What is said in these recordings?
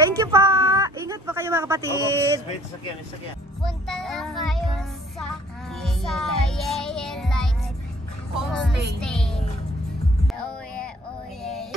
Thank you po. Ingat po kayo mga kapatid. Punta na kayo sa Yeye Lights Homestay. Oh yeah, oh yeah.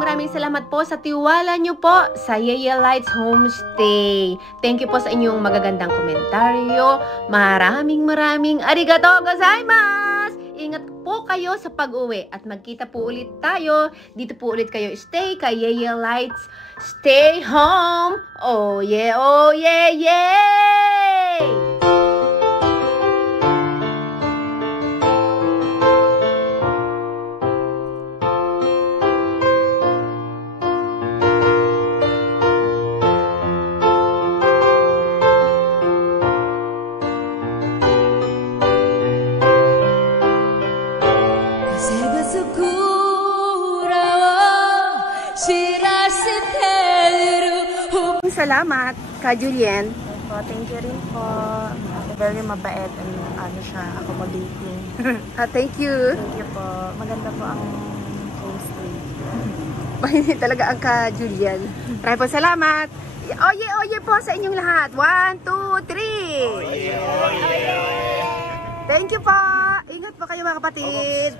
Maraming salamat po sa tiwala nyo po sa Yeye Lights Homestay. Thank you po sa inyong magagandang komentaryo. Maraming arigatou gozaimasu! Ingat po kayo sa pag-uwi at magkita po ulit tayo. Dito po ulit kayo stay kay Yeye Lights. Stay home! Oh yeah, yeah! Salamat, Ka Julien. Thank you rin po. Very mabait and siya, accommodating. Thank you. Thank you po. Maganda po ang homestay. Hindi talaga ang Ka Julien. Maraming po salamat. Oye po sa inyong lahat. 1, 2, 3. Oye. Thank you po. Ingat po kayo mga kapatid.